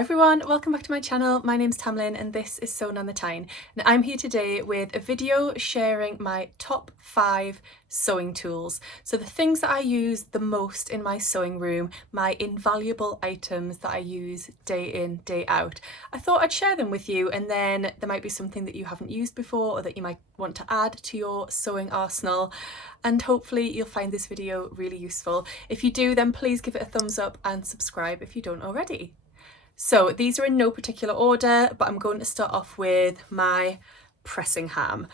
Hi everyone, welcome back to my channel. My name's Tamlyn and this is Sewn on the Tyne, and I'm here today with a video sharing my top 5 sewing tools. So the things that I use the most in my sewing room, my invaluable items that I use day in, day out. I thought I'd share them with you, and then there might be something that you haven't used before or that you might want to add to your sewing arsenal, and hopefully you'll find this video really useful. If you do, then please give it a thumbs up and subscribe if you don't already. So these are in no particular order, but I'm going to start off with my pressing ham.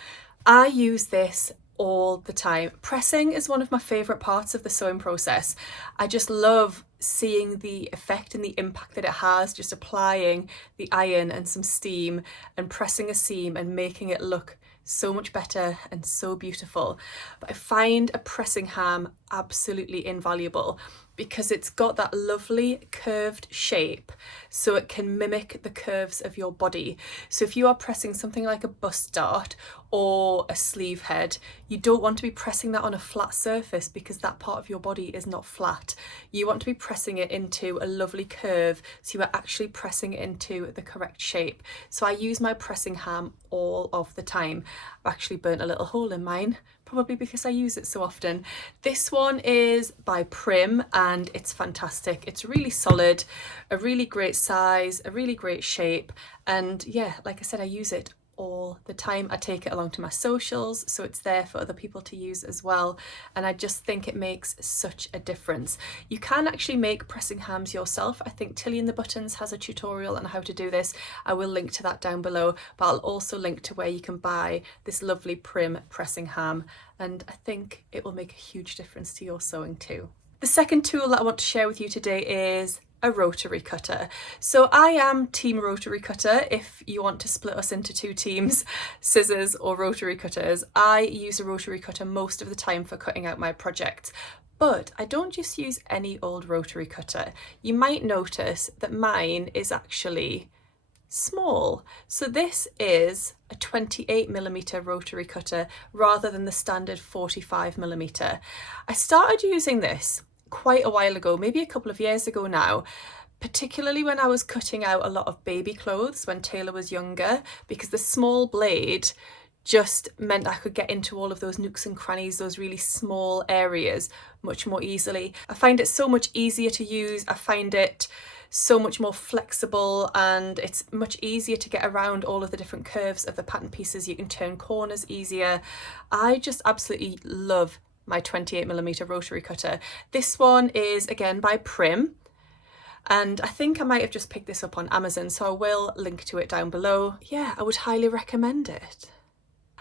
I use this all the time. Pressing is one of my favourite parts of the sewing process. I just love seeing the effect and the impact that it has, just applying the iron and some steam and pressing a seam and making it look so much better and so beautiful. But I find a pressing ham absolutely invaluable because it's got that lovely curved shape, so it can mimic the curves of your body. So if you are pressing something like a bust dart or a sleeve head, you don't want to be pressing that on a flat surface because that part of your body is not flat. You want to be pressing it into a lovely curve, so you are actually pressing it into the correct shape. So I use my pressing ham all of the time. I've actually burnt a little hole in mine, probably because I use it so often. This one is by Prim and it's fantastic. It's really solid, a really great size, a really great shape, and yeah, like I said, I use it all the time. I take it along to my socials, so it's there for other people to use as well, and I just think it makes such a difference. You can actually make pressing hams yourself. I think Tilly and the Buttons has a tutorial on how to do this. I will link to that down below, but I'll also link to where you can buy this lovely Prim pressing ham, and I think it will make a huge difference to your sewing too. The second tool that I want to share with you today is a rotary cutter. So I am team rotary cutter. If you want to split us into two teams, scissors or rotary cutters, I use a rotary cutter most of the time for cutting out my projects. But I don't just use any old rotary cutter. You might notice that mine is actually small. So this is a 28mm rotary cutter rather than the standard 45mm. I started using this quite a while ago, maybe a couple of years ago now, particularly when I was cutting out a lot of baby clothes when Taylor was younger, because the small blade just meant I could get into all of those nooks and crannies, those really small areas, much more easily. I find it so much easier to use. I find it so much more flexible, and it's much easier to get around all of the different curves of the pattern pieces. You can turn corners easier. I just absolutely love my 28mm rotary cutter. This one is again by Prim, and I think I might have just picked this up on Amazon, so I will link to it down below. Yeah, I would highly recommend it.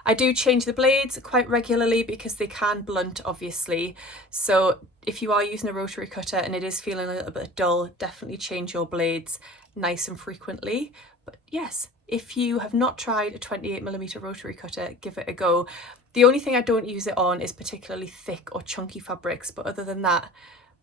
I do change the blades quite regularly because they can blunt, obviously. So if you are using a rotary cutter and it is feeling a little bit dull, definitely change your blades nice and frequently. But yes, if you have not tried a 28mm rotary cutter, give it a go. The only thing I don't use it on is particularly thick or chunky fabrics, but other than that,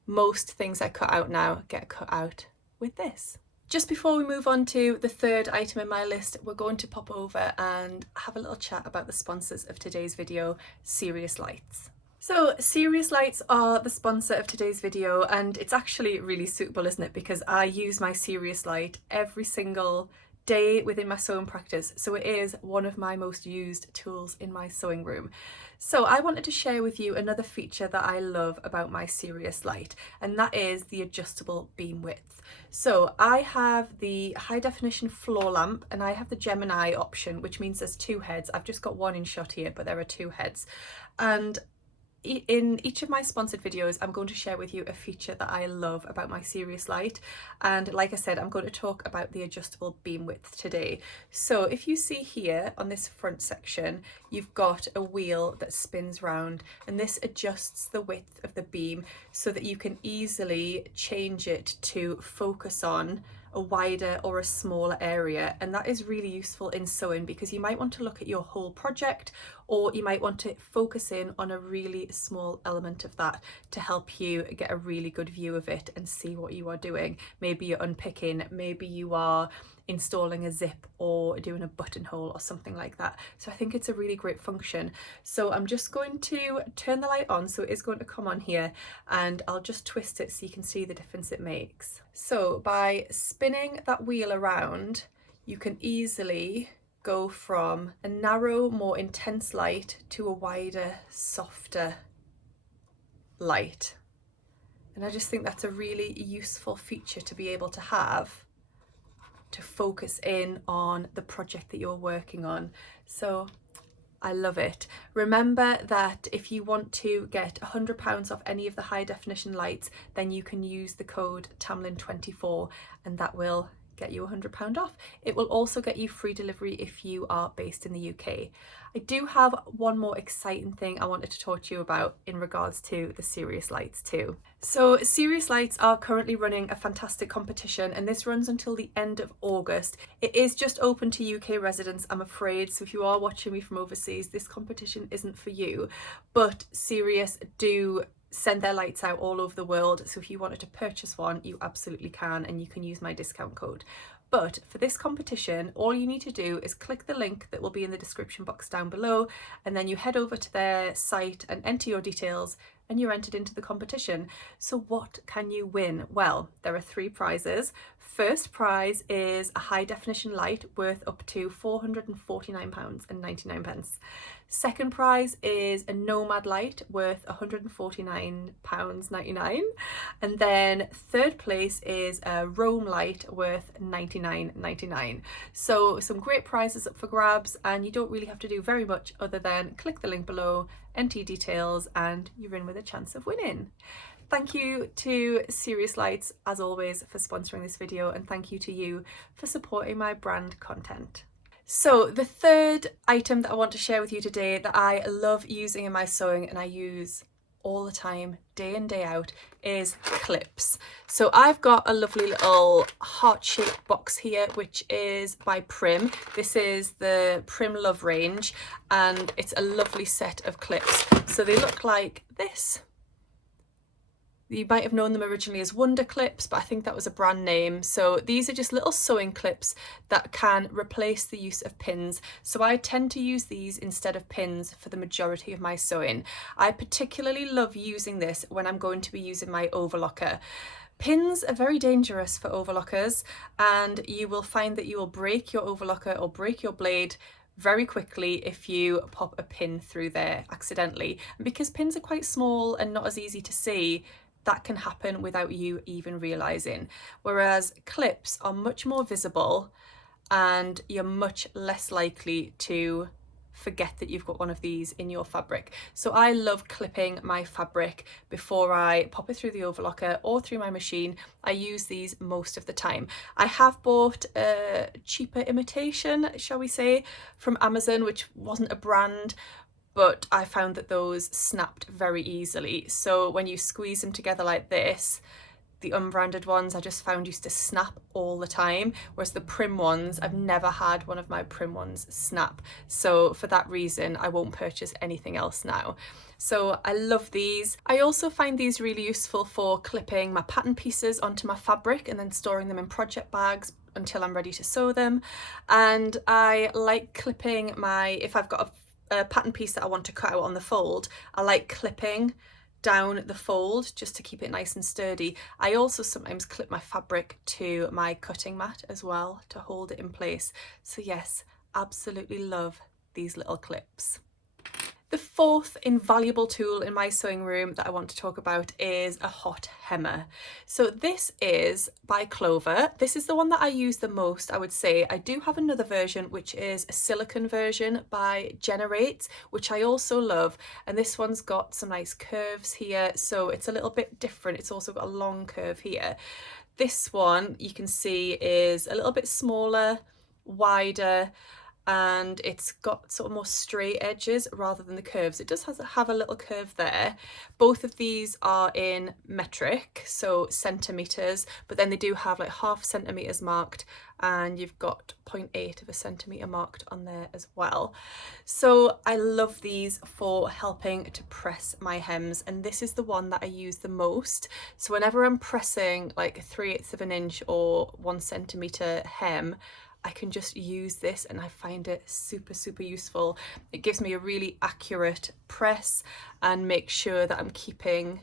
most things I cut out now get cut out with this. Just before we move on to the third item in my list, we're going to pop over and have a little chat about the sponsors of today's video, Serious Lights. So Serious Lights are the sponsor of today's video, and it's actually really suitable, isn't it? Because I use my Serious Light every single day within my sewing practice, so it is one of my most used tools in my sewing room. So I wanted to share with you another feature that I love about my Serious Light, and that is the adjustable beam width. So I have the high definition floor lamp and I have the Gemini option, which means there's two heads. I've just got one in shot here, but there are two heads. And in each of my sponsored videos, I'm going to share with you a feature that I love about my Serious Light. And like I said, I'm going to talk about the adjustable beam width today. So if you see here on this front section, you've got a wheel that spins round, and this adjusts the width of the beam so that you can easily change it to focus on a wider or a smaller area. And that is really useful in sewing because you might want to look at your whole project, or you might want to focus in on a really small element of that to help you get a really good view of it and see what you are doing. Maybe you're unpicking, maybe you are installing a zip or doing a buttonhole or something like that. So I think it's a really great function. So I'm just going to turn the light on, so it is going to come on here, and I'll just twist it so you can see the difference it makes. So by spinning that wheel around, you can easily go from a narrow, more intense light to a wider, softer light. And I just think that's a really useful feature to be able to have to focus in on the project that you're working on. So I love it. Remember that if you want to get £100 off any of the high definition lights, then you can use the code Tamlyn24 and that will get you £100 off. It will also get you free delivery if you are based in the UK. I do have one more exciting thing I wanted to talk to you about in regards to the Serious Lights too. So Serious Lights are currently running a fantastic competition, and this runs until the end of August. It is just open to UK residents, I'm afraid, so if you are watching me from overseas, this competition isn't for you. But Serious do send their lights out all over the world, so if you wanted to purchase one, you absolutely can, and you can use my discount code. But for this competition, all you need to do is click the link that will be in the description box down below, and then you head over to their site and enter your details, and you're entered into the competition. So what can you win? Well, there are 3 prizes. First prize is a high definition light worth up to £449.99. Second prize is a Nomad light worth £149.99. And then third place is a Roam light worth £99.99. So some great prizes up for grabs, and you don't really have to do very much other than click the link below, enter your details, and you're in with a chance of winning. Thank you to Serious Lights, as always, for sponsoring this video, and thank you to you for supporting my brand content. So the third item that I want to share with you today that I love using in my sewing and I use all the time, day in, day out, is clips. So I've got a lovely little heart-shaped box here, which is by Prim. This is the Prim Love range, and it's a lovely set of clips. So they look like this. You might have known them originally as Wonder Clips, but I think that was a brand name. So these are just little sewing clips that can replace the use of pins. So I tend to use these instead of pins for the majority of my sewing. I particularly love using this when I'm going to be using my overlocker. Pins are very dangerous for overlockers, and you will find that you will break your overlocker or break your blade very quickly if you pop a pin through there accidentally. And because pins are quite small and not as easy to see, that can happen without you even realizing. Whereas clips are much more visible and you're much less likely to forget that you've got one of these in your fabric. So I love clipping my fabric before I pop it through the overlocker or through my machine. I use these most of the time. I have bought a cheaper imitation, shall we say, from Amazon, which wasn't a brand, but I found that those snapped very easily. So when you squeeze them together like this, the unbranded ones I just found used to snap all the time, whereas the Prim ones, I've never had one of my Prim ones snap. So for that reason, I won't purchase anything else now. So I love these. I also find these really useful for clipping my pattern pieces onto my fabric and then storing them in project bags until I'm ready to sew them. And I like clipping if I've got a pattern piece that I want to cut out on the fold, I like clipping down the fold just to keep it nice and sturdy. I also sometimes clip my fabric to my cutting mat as well to hold it in place. So yes, absolutely love these little clips. The fourth invaluable tool in my sewing room that I want to talk about is a hot hemmer. So this is by Clover. This is the one that I use the most, I would say. I do have another version, which is a silicone version by Generate, which I also love. And this one's got some nice curves here, so it's a little bit different. It's also got a long curve here. This one you can see is a little bit smaller, wider, and it's got sort of more straight edges rather than the curves. It does have a little curve there. Both of these are in metric, so centimeters, but then they do have like half centimeters marked, and you've got 0.8 of a centimeter marked on there as well. So I love these for helping to press my hems, and this is the one that I use the most. So whenever I'm pressing like 3/8 of an inch or 1 centimeter hem, I can just use this and I find it super, super useful. It gives me a really accurate press and makes sure that I'm keeping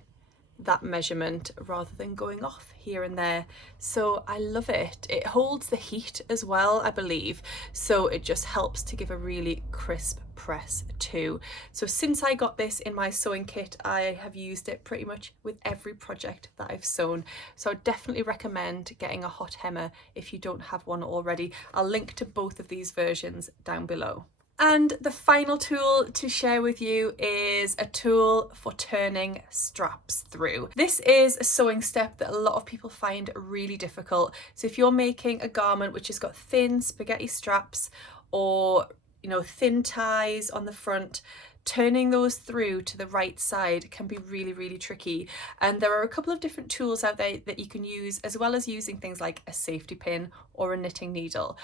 that measurement rather than going off here and there. So I love it. It holds the heat as well, I believe, so it just helps to give a really crisp press too. So since I got this in my sewing kit, I have used it pretty much with every project that I've sewn. So I definitely recommend getting a hot hemmer if you don't have one already. I'll link to both of these versions down below. And the final tool to share with you is a tool for turning straps through. This is a sewing step that a lot of people find really difficult. So if you're making a garment which has got thin spaghetti straps, or thin ties on the front, turning those through to the right side can be really, really tricky. And there are a couple of different tools out there that you can use, as well as using things like a safety pin or a knitting needle.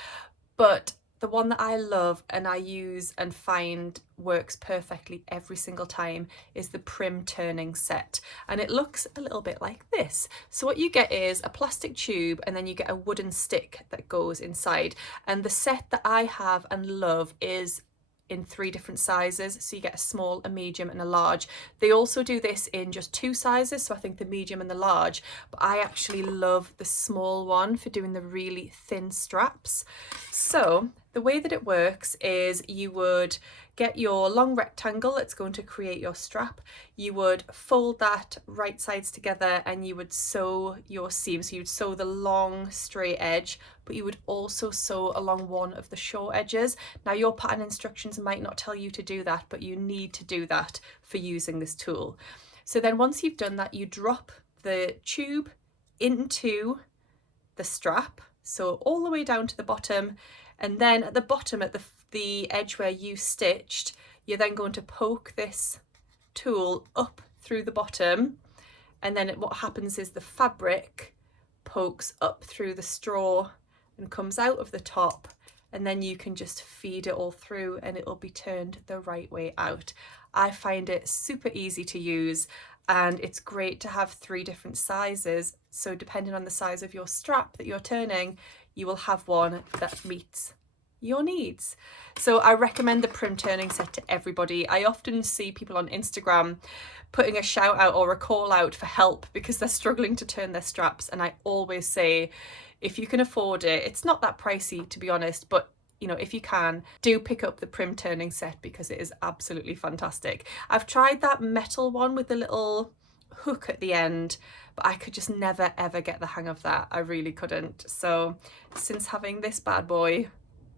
But the one that I love and I use and find works perfectly every single time is the Prim turning set, and it looks a little bit like this. So what you get is a plastic tube, and then you get a wooden stick that goes inside, and the set that I have and love is in 3 different sizes, so you get a small, a medium and a large. They also do this in just 2 sizes, so I think the medium and the large, but I actually love the small one for doing the really thin straps. So the way that it works is you would get your long rectangle that's going to create your strap, you would fold that right sides together and you would sew your seam. So you'd sew the long straight edge, but you would also sew along one of the short edges. Now your pattern instructions might not tell you to do that, but you need to do that for using this tool. So then once you've done that, you drop the tube into the strap, so all the way down to the bottom, and then at the bottom, at the edge where you stitched, you're then going to poke this tool up through the bottom, and then what happens is the fabric pokes up through the straw and comes out of the top, and then you can just feed it all through and it will be turned the right way out. I find it super easy to use, and it's great to have 3 different sizes, so depending on the size of your strap that you're turning, you will have one that meets your needs. So I recommend the Prim turning set to everybody. I often see people on Instagram putting a shout out or a call out for help because they're struggling to turn their straps, and I always say, if you can afford it, it's not that pricey to be honest, but if you can, do pick up the Prim turning set because it is absolutely fantastic. I've tried that metal one with the little hook at the end, but I could just never ever get the hang of that. I really couldn't. So since having this bad boy,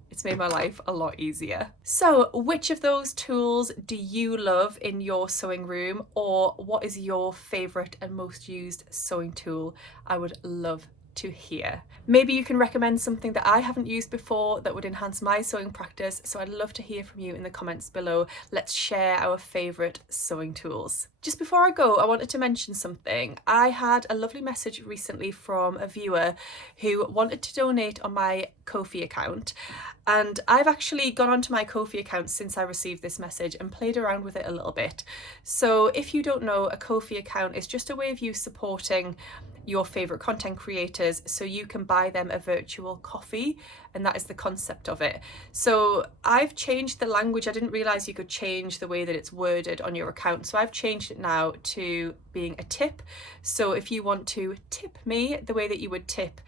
it's made my life a lot easier. So which of those tools do you love in your sewing room, or what is your favorite and most used sewing tool? I would love to hear. Maybe you can recommend something that I haven't used before that would enhance my sewing practice, so I'd love to hear from you in the comments below. Let's share our favourite sewing tools. Just before I go, I wanted to mention something. I had a lovely message recently from a viewer who wanted to donate on my Ko-fi account, and I've actually gone onto my Ko-fi account since I received this message and played around with it a little bit. So if you don't know, a Ko-fi account is just a way of you supporting your favorite content creators, so you can buy them a virtual coffee, and that is the concept of it. So I've changed the language. I didn't realize you could change the way that it's worded on your account, so I've changed it now to being a tip. So if you want to tip me the way that you would tip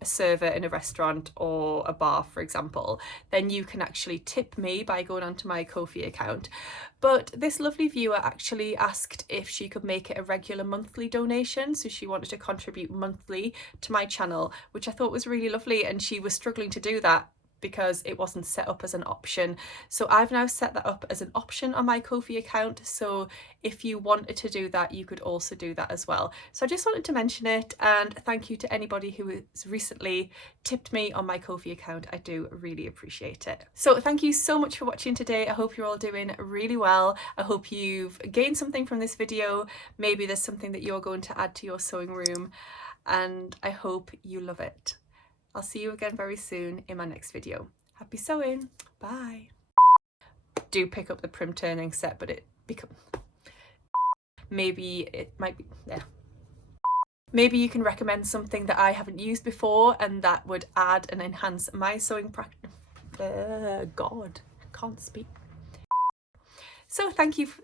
a server in a restaurant or a bar, for example, then you can actually tip me by going onto my Ko-fi account. But this lovely viewer actually asked if she could make it a regular monthly donation, so she wanted to contribute monthly to my channel, which I thought was really lovely, and she was struggling to do that because it wasn't set up as an option. So I've now set that up as an option on my Ko-fi account, so if you wanted to do that, you could also do that as well. So I just wanted to mention it, and thank you to anybody who has recently tipped me on my Ko-fi account. I do really appreciate it. So thank you so much for watching today. I hope you're all doing really well. I hope you've gained something from this video. Maybe there's something that you're going to add to your sewing room, and I hope you love it. I'll see you again very soon in my next video. Happy sewing. Bye. Do pick up the prim turning set, but maybe it might be, yeah. Maybe you can recommend something that I haven't used before and that would add and enhance my sewing practice. God, can't speak. So thank you for,